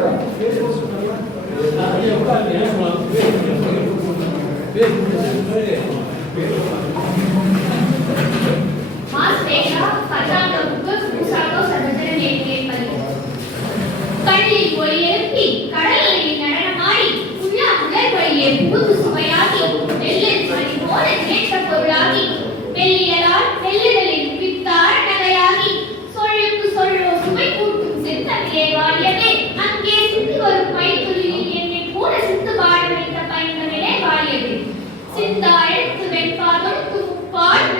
பேச to make father to for